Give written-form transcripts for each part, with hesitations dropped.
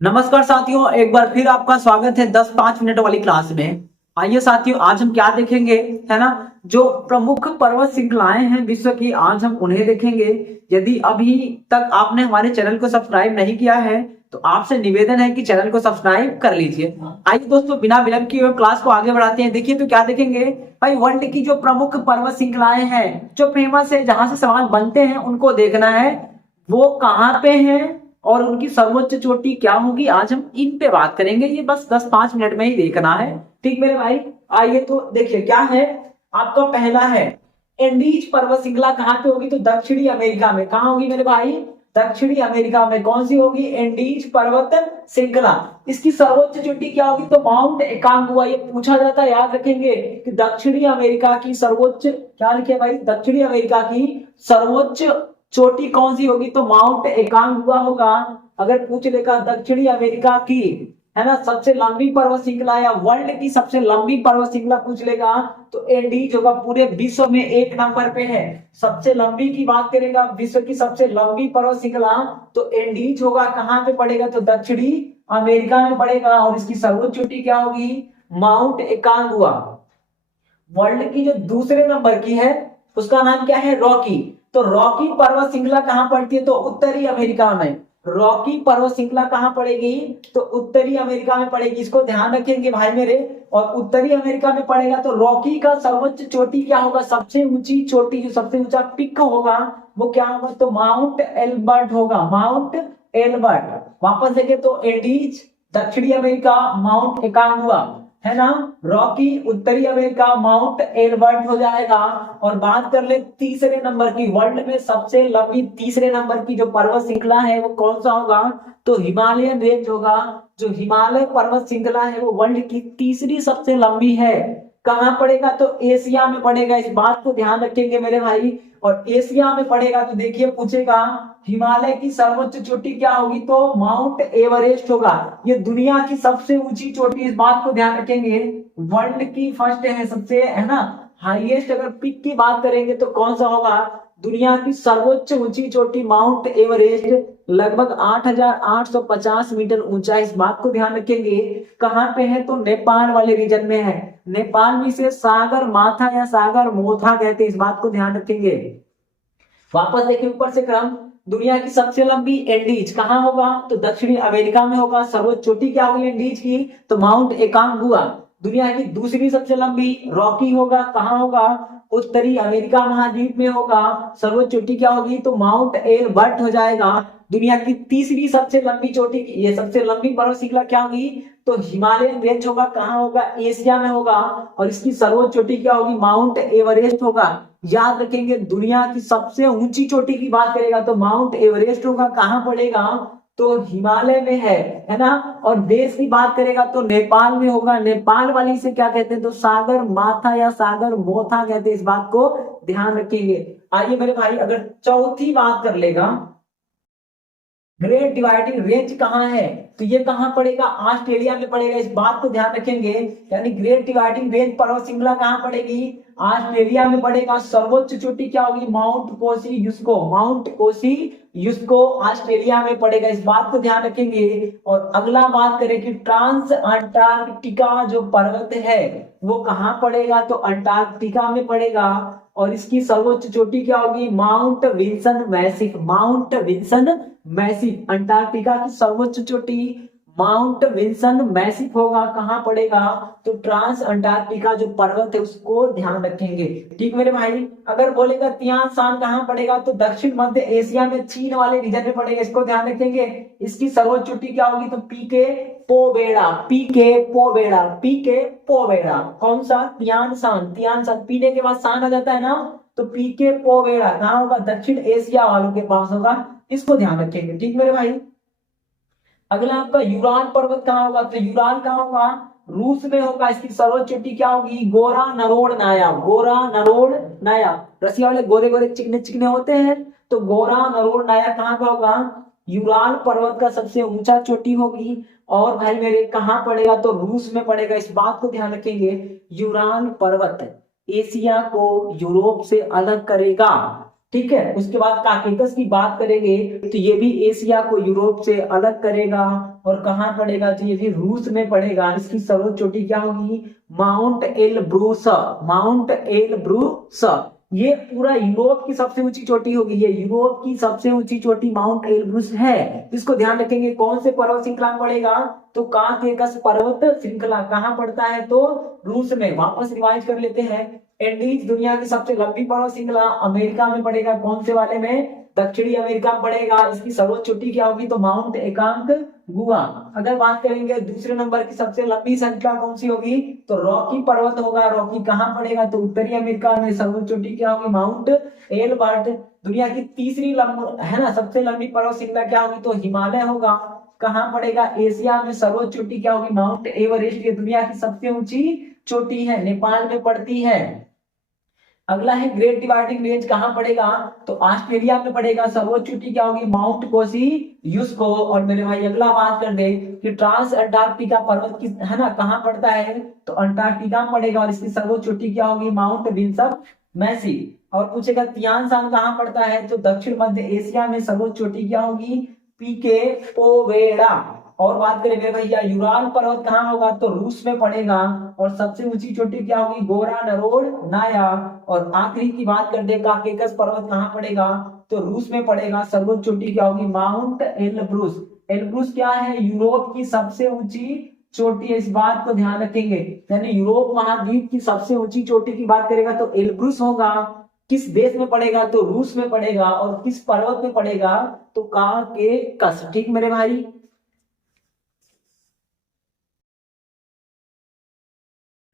नमस्कार साथियों, एक बार फिर आपका स्वागत है 10-5 मिनट वाली क्लास में। आइए साथियों, आज हम क्या देखेंगे, है ना। जो प्रमुख पर्वत श्रृंखलाएं हैं विश्व की, आज हम उन्हें देखेंगे। यदि अभी तक आपने हमारे चैनल को सब्सक्राइब नहीं किया है तो आपसे निवेदन है कि चैनल को सब्सक्राइब कर लीजिए। आइए दोस्तों, बिना विलंब किए हुए क्लास को आगे बढ़ाते हैं। देखिए तो क्या देखेंगे भाई, वर्ल्ड की जो प्रमुख पर्वत श्रृंखलाएं हैं, जो फेमस है, जहां से सवाल बनते हैं, उनको देखना है वो कहाँ पे हैं और उनकी सर्वोच्च चोटी क्या होगी। आज हम इन पे बात करेंगे। ये बस 10-5 मिनट में ही देखना है, ठीक मेरे भाई। आइए तो देखिए क्या है। आपका पहला है एंडीज पर्वत श्रृंखला कहाँ पे होगी, तो दक्षिणी अमेरिका में। कहाँ होगी मेरे भाई? दक्षिणी अमेरिका में। कौन सी होगी? एंडीज पर्वत श्रृंखला। इसकी सर्वोच्च चोटी क्या होगी, तो माउंट एकांगुआ। ये पूछा जाता है, याद रखेंगे कि दक्षिणी अमेरिका की सर्वोच्च, क्या लिखे भाई, दक्षिणी अमेरिका की सर्वोच्च चोटी कौन सी होगी, तो माउंट एकांगुआ होगा। अगर पूछ लेगा दक्षिणी अमेरिका की, है ना, सबसे लंबी पर्वत श्रृंखला या वर्ल्ड की सबसे लंबी पर्वत श्रृंखला पूछ लेगा तो एंडीज होगा। पूरे विश्व में एक नंबर पे है। सबसे लंबी की बात करेगा, विश्व की सबसे लंबी पर्वत श्रृंखला, तो एंडीज होगा। कहां पे पड़ेगा, तो दक्षिणी अमेरिका में पड़ेगा। और इसकी सर्वोच्च चोटी क्या होगी, माउंट एकांगुआ। वर्ल्ड की जो दूसरे नंबर की है उसका नाम क्या है, रॉकी। तो रॉकी पर्वत श्रृंखला कहां पड़ती है, तो उत्तरी अमेरिका में। रॉकी पर्वत श्रृंखला कहां पड़ेगी, तो उत्तरी अमेरिका में पड़ेगी। इसको ध्यान रखेंगे भाई मेरे। और उत्तरी अमेरिका में पड़ेगा तो रॉकी का सर्वोच्च चोटी क्या होगा, सबसे ऊंची चोटी, जो सबसे ऊंचा पिक होगा वो क्या होगा, तो माउंट एल्बर्ट होगा। Mount Elbert. वापस देखे तो एंडीज दक्षिणी अमेरिका, माउंट एकांगुआ, है ना, रॉकी उत्तरी अमेरिका, माउंट एल्बर्ट हो जाएगा। और बात कर ले तीसरे नंबर की, वर्ल्ड में सबसे लंबी तीसरे नंबर की जो पर्वत श्रृंखला है वो कौन सा होगा, तो हिमालयन रेंज होगा। जो हिमालय पर्वत श्रृंखला है वो वर्ल्ड की तीसरी सबसे लंबी है। कहां पड़ेगा, तो एशिया में पड़ेगा। इस बात को ध्यान रखेंगे मेरे भाई। और एशिया में पड़ेगा तो देखिए पूछेगा हिमालय की सर्वोच्च चोटी क्या होगी, तो माउंट एवरेस्ट होगा। ये दुनिया की सबसे ऊंची चोटी, इस बात को ध्यान रखेंगे। वर्ल्ड की फर्स्ट है, सबसे, है ना, हाईएस्ट अगर पीक की बात करेंगे तो कौन सा होगा, दुनिया की सर्वोच्च ऊंची चोटी माउंट एवरेस्ट, लगभग 8,850 मीटर ऊंचा। इस बात को ध्यान रखेंगे। कहां पे है, तो नेपाल वाले रीजन में है। नेपाल में इसे सागर माथा या सागर मोथा कहते हैं। इस बात को ध्यान रखेंगे। वापस देखिए ऊपर से क्रम। दुनिया की सबसे लंबी एंडीज कहां होगा, तो दक्षिणी अमेरिका में होगा। सर्वोच्च चोटी क्या होगी एंडीज की, तो माउंट एकांगुआ। दुनिया की दूसरी सबसे लंबी रॉकी होगा। कहां होगा, उत्तरी अमेरिका महाद्वीप में होगा। सर्वोच्च चोटी क्या होगी, तो माउंट एल्बर्ट हो जाएगा। दुनिया की तीसरी सबसे लंबी चोटी, ये सबसे लंबी पर्वत श्रृंखला क्या होगी, तो हिमालयन रेंज होगा। कहां होगा, एशिया में होगा। और इसकी सर्वोच्च चोटी क्या होगी, माउंट एवरेस्ट होगा। याद रखेंगे, दुनिया की सबसे ऊंची चोटी की बात करेगा तो माउंट एवरेस्ट होगा। कहां पड़ेगा, तो हिमालय में है ना। और देश की बात करेगा तो नेपाल में होगा। नेपाल वाली से क्या कहते हैं, तो सागर माथा या सागर मोथा कहते हैं। इस बात को ध्यान रखेंगे। आइए मेरे भाई, अगर चौथी बात कर लेगा, ग्रेट डिवाइडिंग रेंज कहाँ है, तो ये कहाँ पड़ेगा, ऑस्ट्रेलिया में पड़ेगा। इस बात को ध्यान रखेंगे। यानी ग्रेट डिवाइडिंग रेंज पर्वत श्रृंखला कहाँ पड़ेगी, ऑस्ट्रेलिया में पड़ेगा। सर्वोच्च चोटी क्या होगी, mount Kosciuszko. Mount Kosciuszko Australia में पड़ेगा। इस बात को ध्यान रखेंगे। और अगला बात करें कि ट्रांस अंटार्कटिका जो पर्वत है वो कहाँ पड़ेगा, तो अंटार्कटिका में पड़ेगा। और इसकी सर्वोच्च चोटी क्या होगी, mount Wilson massive. Mount Wilson massive, Antarctica की सर्वोच्च चोटी माउंट विल्सन मैसिव होगा। कहां पड़ेगा, तो ट्रांस अंटार्कटिका जो पर्वत है उसको ध्यान रखेंगे। ठीक मेरे भाई। अगर बोलेगा तियान शान कहां पड़ेगा, तो दक्षिण मध्य एशिया में चीन वाले रीजन में पड़ेगा। इसको ध्यान रखेंगे। इसकी सर्वोच्च चोटी क्या होगी, तो पीके पोवेड़ा। पीके पोवेड़ा, पीके पोवेड़ा। कौन सा, तियान शान। तियान शान पीने के बाद शान आ जाता है ना, तो पीके पोवेड़ा कहां होगा, दक्षिण एशिया वालों के पास होगा। इसको ध्यान रखेंगे। ठीक मेरे भाई। अगला आपका यूराल पर्वत कहाँ होगा, तो यूराल कहाँ होगा, रूस में होगा। इसकी सर्वोच्च चोटी क्या होगी, गोरा नरोड नाया। गोरा नरोड नाया। रसिया वाले गोरे गोरे चिकने चिकने होते हैं, तो गोरा नरोड नाया कहाँ का होगा, यूराल पर्वत का सबसे ऊंचा चोटी होगी। और भाई मेरे कहाँ पड़ेगा, तो रूस में पड़ेगा। इस बात को ध्यान रखेंगे। यूराल पर्वत एशिया को यूरोप से अलग करेगा। ठीक है। उसके बाद काकेकस की बात करेंगे तो ये भी एशिया को यूरोप से अलग करेगा। और कहाँ पड़ेगा, तो ये भी रूस में पड़ेगा। इसकी सर्वोच्च चोटी क्या होगी, माउंट एलब्रूस। माउंट एलब्रूस ये पूरा यूरोप की सबसे ऊंची चोटी होगी। ये यूरोप की सबसे ऊंची चोटी माउंट एलब्रूस है। इसको ध्यान रखेंगे। कौन से पर्वत श्रृंखला में पड़ेगा, तो काकेकस पर्वत श्रृंखला कहाँ पड़ता है, तो रूस में। वापस रिवाइज कर लेते हैं। एंडीज दुनिया की सबसे लंबी पर्वत श्रृंखला अमेरिका में पड़ेगा। कौन से वाले में, दक्षिणी अमेरिका में पड़ेगा। इसकी सर्वोच्च चोटी क्या होगी, तो माउंट एकांक गुआ। अगर बात करेंगे दूसरे नंबर की सबसे लंबी श्रृंखला कौन सी होगी, तो रॉकी पर्वत होगा। रॉकी कहाँ पड़ेगा, तो उत्तरी अमेरिका में। सर्वोच्च चोटी क्या होगी, माउंट एलबर्ट। दुनिया की तीसरी है ना सबसे लंबी पर्वत श्रृंखला क्या होगी, तो हिमालय होगा। कहाँ पड़ेगा, एशिया में। सर्वोच्च चोटी क्या होगी, माउंट एवरेस्ट। ये दुनिया की सबसे ऊंची चोटी है, नेपाल में पड़ती है। अगला है ग्रेट डिवाइडिंग रेंज कहाँ पड़ेगा, तो ऑस्ट्रेलिया में पड़ेगा। सर्वोच्च चोटी क्या होगी, माउंट कोसी यूस्को। और मेरे भाई अगला बात कर दे कि ट्रांस अंटार्कटिका पर्वत की है ना कहाँ पड़ता है, तो अंटार्कटिका में पड़ेगा। और इसकी सर्वोच्च चोटी क्या होगी, माउंट विंसन मैसी। और पूछेगा तियान सांग कहाँ पड़ता है, तो दक्षिण मध्य एशिया में। सर्वोच्च चोटी क्या होगी, पीके पोवेड़ा। और बात करें मेरे भैया यूराल पर्वत कहाँ होगा, तो रूस में पड़ेगा। और सबसे ऊंची चोटी क्या होगी, गोरा नरोड नाया। और आखिरी की बात करते हैं काकेकस पर्वत कहाँ पड़ेगा, तो रूस में पड़ेगा। सर्वोच्च चोटी क्या होगी, माउंट एलब्रूस। एलब्रूस क्या है, यूरोप की सबसे ऊंची चोटी है। इस बात को ध्यान रखेंगे। यानी यूरोप महाद्वीप की सबसे ऊंची चोटी की बात करेगा तो एलब्रूस होगा। किस देश में पड़ेगा, तो रूस में पड़ेगा। और किस पर्वत में पड़ेगा, तो काकेकस। ठीक मेरे भाई।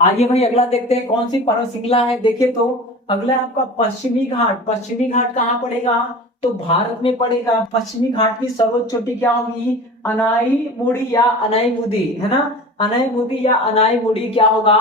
आइए भाई अगला देखते हैं कौन सी पर्वत श्रृंखला है। देखिए तो अगला है आपका पश्चिमी घाट। पश्चिमी घाट कहाँ पड़ेगा, तो भारत में पड़ेगा। पश्चिमी घाट की सर्वोच्च चोटी क्या होगी, अनाई मुड़ी या अनाई मुदी, है ना। अनाई मुदी या अनाई मुड़ी क्या होगा,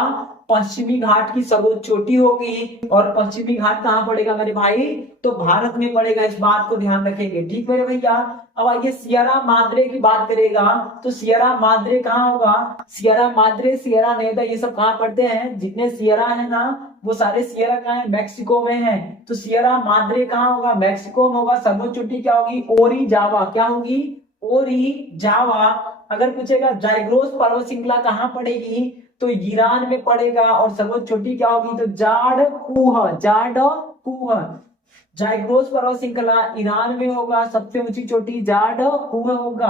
पश्चिमी घाट की सर्वोच्च चोटी होगी। और पश्चिमी घाट कहाँ पड़ेगा मेरे भाई, तो भारत में पड़ेगा। इस बात को ध्यान रखेंगे। ठीक मेरे भैया। अब आइए सियरा माद्रे की बात करेगा तो सियरा माद्रे कहाँ होगा, सियरा माद्रे सियरा नेदा ये सब कहाँ पड़ते हैं, जितने सियरा है ना वो सारे सियरा कहाँ है, मैक्सिको में है। तो सियरा माद्रे कहाँ होगा, मैक्सिको में होगा। सर्वोच्च चोटी क्या होगी, ओरी जावा। क्या होगी, ओरी जावा। अगर पूछेगा जाइग्रोस पर्वत श्रृंखला कहाँ पड़ेगी, तो ईरान में पड़ेगा। और सर्वोच्च चोटी क्या होगी, तो जाड कुह। जाड कुह जाइग्रोस पर्वत श्रृंखला ईरान में होगा। सबसे ऊंची चोटी जाड कुह होगा।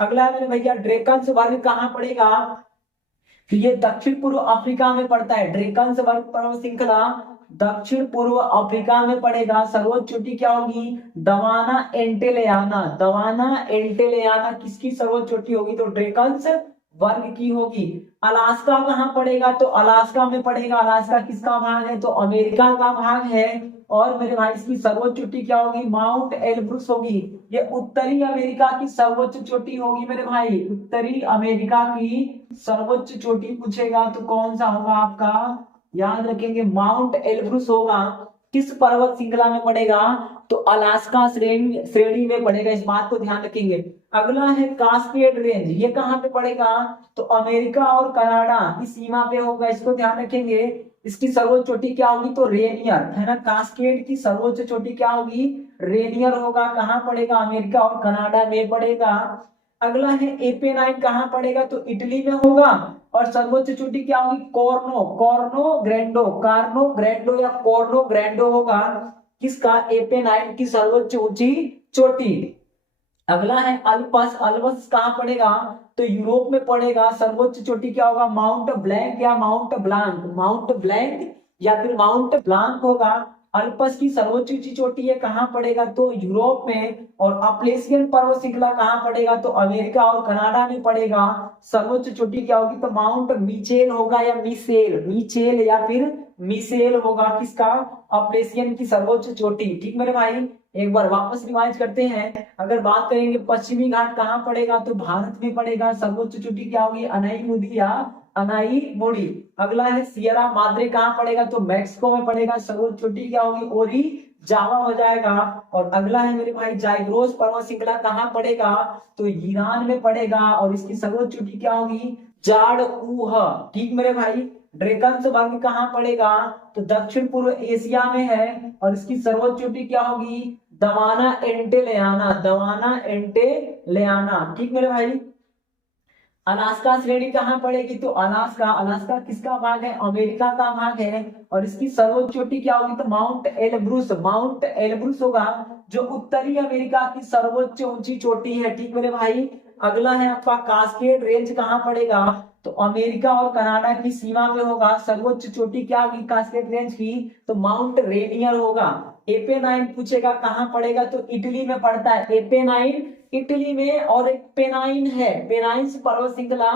अगला है भैया ड्रेकन्स वर्ग कहाँ पड़ेगा, तो ये दक्षिण पूर्व अफ्रीका में पड़ता है। ड्रेकन्स वर्ग पर्वत श्रृंखला दक्षिण पूर्व अफ्रीका में पड़ेगा। सर्वोच्च चोटी क्या होगी, दवाना एंटेलियाना। दवाना एंटेलियाना किसकी सर्वोच्च चोटी होगी, तो ड्रेकन्स वर्ग की होगी। अलास्का कहाँ पड़ेगा, तो अलास्का में पड़ेगा। अलास्का किसका भाग है, तो अमेरिका का भाग है। और मेरे भाई इसकी सर्वोच्च चोटी क्या होगी, माउंट एलब्रूस होगी। ये उत्तरी अमेरिका की सर्वोच्च चोटी होगी मेरे भाई। उत्तरी अमेरिका की सर्वोच्च चोटी पूछेगा तो कौन सा होगा आपका, याद रखेंगे माउंट एलब्रूस होगा। किस पर्वत श्रृंखला में पड़ेगा, तो अलास्का श्रेणी में पड़ेगा। इस बात को ध्यान रखेंगे। अगला है कास्केड रेंज। ये कहाँ पे पड़ेगा, तो अमेरिका और कनाडा की सीमा पे होगा। इसको ध्यान रखेंगे। इसकी सर्वोच्च चोटी क्या होगी, तो रेनियर, है ना। कास्केड की सर्वोच्च चोटी क्या होगी, रेनियर होगा। कहाँ पड़ेगा, अमेरिका और कनाडा में पड़ेगा। अगला है एपेनाइन कहाँ पड़ेगा, तो इटली में होगा। और सर्वोच्च चोटी क्या होगी, Corno Corno Grande. Corno Grande या कॉर्नो ग्रैंडो होगा किसका, एपेनाइन की सर्वोच्च ऊंची चोटी। अगला है अल्पस। अल्पस कहाँ पड़ेगा, तो यूरोप में पड़ेगा। सर्वोच्च चोटी क्या होगा, माउंट ब्लैंक या माउंट ब्लांक। माउंट ब्लैंक या फिर माउंट ब्लांक होगा। अल्पस की सर्वोच्च ऊंची चोटी है कहाँ पड़ेगा, तो यूरोप में। और अपलेशियन पर्वत श्रृंखला कहाँ पड़ेगा, तो अमेरिका और कनाडा में पड़ेगा। सर्वोच्च चोटी क्या होगी, तो माउंट मिचेल होगा या मिसेल। मिचेल या फिर मिसेल होगा किसका, अपलेशियन की सर्वोच्च चोटी। ठीक मेरे भाई। एक बार वापस रिवाइज करते हैं। अगर बात करेंगे पश्चिमी घाट कहाँ पड़ेगा, तो भारत में पड़ेगा। सर्वोच्च चोटी क्या होगी, अनाई मुदी या अनाई मुड़ी। अगला है सियरा माद्रे कहाँ पड़ेगा, तो मैक्सिको में पड़ेगा। सर्वोच्च चोटी क्या होगी, ओरी जावा हो जाएगा। और अगला है मेरे भाई जाइग्रोस पर्वत श्रृंखला कहाँ पड़ेगा, तो ईरान में पड़ेगा। और इसकी सर्वोच्च चोटी क्या होगी, जाड़ कुह। ठीक मेरे भाई। ड्रेकन्स वर्ग कहाँ पड़ेगा? तो दक्षिण पूर्व एशिया में है। और इसकी सर्वोच्च चोटी क्या होगी? दवाना एंटेलियाना, दवाना एंटेलियाना। ठीक मेरे भाई। अलास्का श्रेणी कहाँ पड़ेगी? तो अलास्का, अलास्का किसका भाग है? अमेरिका का भाग है। और इसकी सर्वोच्च चोटी क्या होगी? तो माउंट एलब्रूस, माउंट एलब्रूस होगा जो उत्तरी अमेरिका की सर्वोच्च ऊंची चोटी है। ठीक मेरे भाई। अगला है आपका कास्केड रेंज कहाँ पड़ेगा? तो अमेरिका और कनाडा की सीमा में होगा। सर्वोच्च चोटी क्या होगी कास्केड रेंज की? तो माउंट रेनियर होगा। एपेनाइन पूछेगा कहाँ पड़ेगा? तो इटली में पड़ता है एपेनाइन, इटली में। और एक पेनाइन है, पेनाइन्स पर्वत श्रृंखला,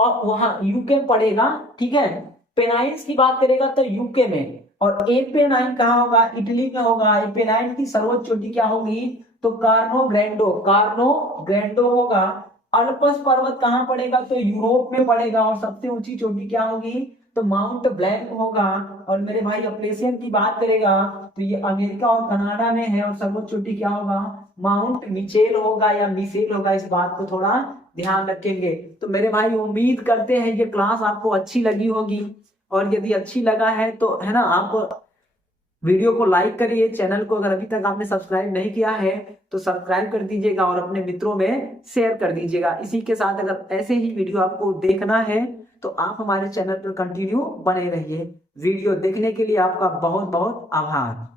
और वहां यूके में पड़ेगा। ठीक है, पेनाइन्स की बात करेगा तो यूके में। और एपेनाइन कहाँ होगा? इटली में होगा। एपेनाइन की सर्वोच्च चोटी क्या होगी? तो कार्नो ग्रैंडो, कार्नो ग्रैंडो होगा। अल्पस पर्वत कहाँ पड़ेगा? तो यूरोप में पड़ेगा। और सबसे ऊंची चोटी क्या होगी? तो माउंट ब्लैंक होगा। और मेरे भाई अपलेशियन की बात करेगा तो ये अमेरिका और कनाडा में है। और सर्वोच्च चोटी क्या होगा? माउंट मिचेल होगा या मिसेल होगा। इस बात को थोड़ा ध्यान रखेंगे। तो मेरे भाई उम्मीद करते हैं ये क्लास आपको अच्छी लगी होगी। और यदि अच्छी लगा है तो है ना, आप वीडियो को लाइक करिए। चैनल को अगर अभी तक आपने सब्सक्राइब नहीं किया है तो सब्सक्राइब कर दीजिएगा और अपने मित्रों में शेयर कर दीजिएगा। इसी के साथ अगर ऐसे ही वीडियो आपको देखना है तो आप हमारे चैनल पर कंटिन्यू बने रहिए। वीडियो देखने के लिए आपका बहुत बहुत आभार।